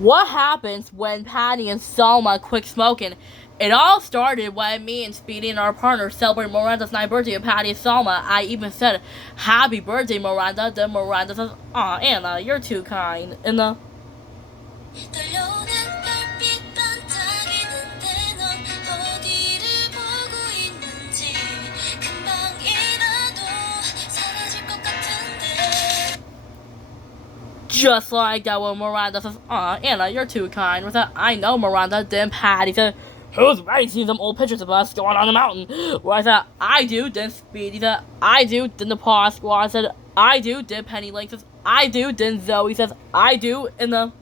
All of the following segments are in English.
What happens when Patty and Selma quit smoking? It all started when me and Speedy and our partner celebrated Miranda's 9th birthday with Patty and Selma. I even said, "Happy birthday, Miranda." Then Miranda says, "Aw, Anna, you're too kind." And just like that when Miranda says, "Aw, Anna, you're too kind." With that, "I know, Miranda." Then Patty said, "Who's ready to see some old pictures of us going on the mountain?" Where I said, "I do." Then Speedy said, "I do." Then the Paw Squad said, "I do." Then Penny Lane says, "I do." Then Zoe says, "I do." And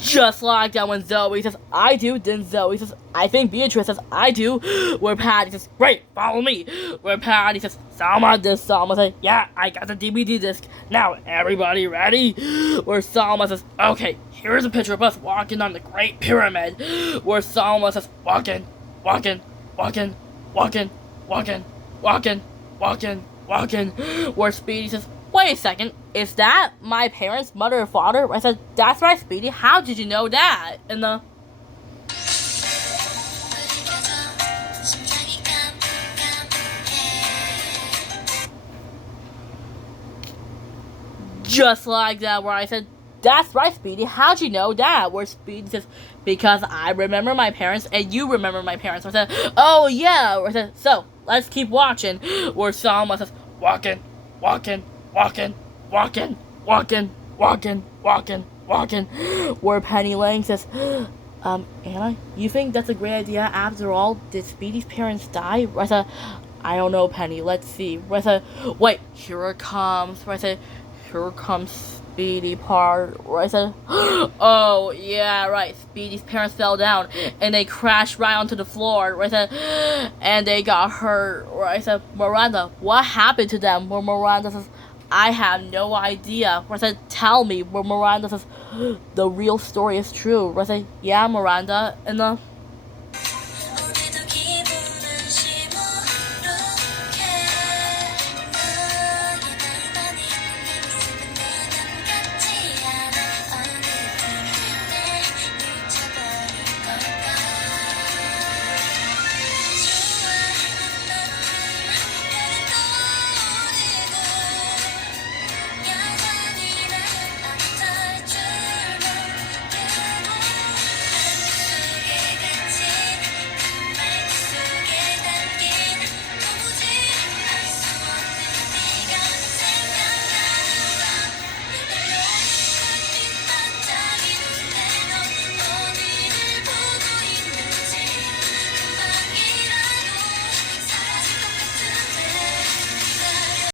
just like that when Zoe says, "I do." Then Zoe says, "I think Beatrice says, I do." Where Patty says, "Great, follow me." Where Patty says, "Salma," then Salma says, "Yeah, I got the DVD disc. Now, everybody ready?" Where Salma says, "Okay, here's a picture of us walking on the Great Pyramid." Where Salma says, "Walking, walking, walking, walking, walking, walking, walking, walking." Where Speedy says, "Wait a second, is that my parents, mother or father?" I said, "That's right, Speedy. How did you know that?" And just like that, where I said, "That's right, Speedy. How'd you know that?" Where Speedy says, "Because I remember my parents and you remember my parents." I said, "Oh yeah." Where I said, "So let's keep watching." Where Salma says, "Walking, walking, walking, walking, walking, walking, walking, walking." Where Penny Lane says, "Anna, you think that's a great idea after all? Did Speedy's parents die?" Where I said, "I don't know, Penny. Let's see." Where I said, "Wait, here it comes." Where I said, "Here comes Speedy part." Where I said, "Oh yeah, right. Speedy's parents fell down and they crashed right onto the floor." Where I said, "And they got hurt." Where I said, "Miranda, what happened to them?" Where Miranda says, "I have no idea." Where I said, "Tell me." Where Miranda says, "The real story is true." Where I said, "Yeah, Miranda." And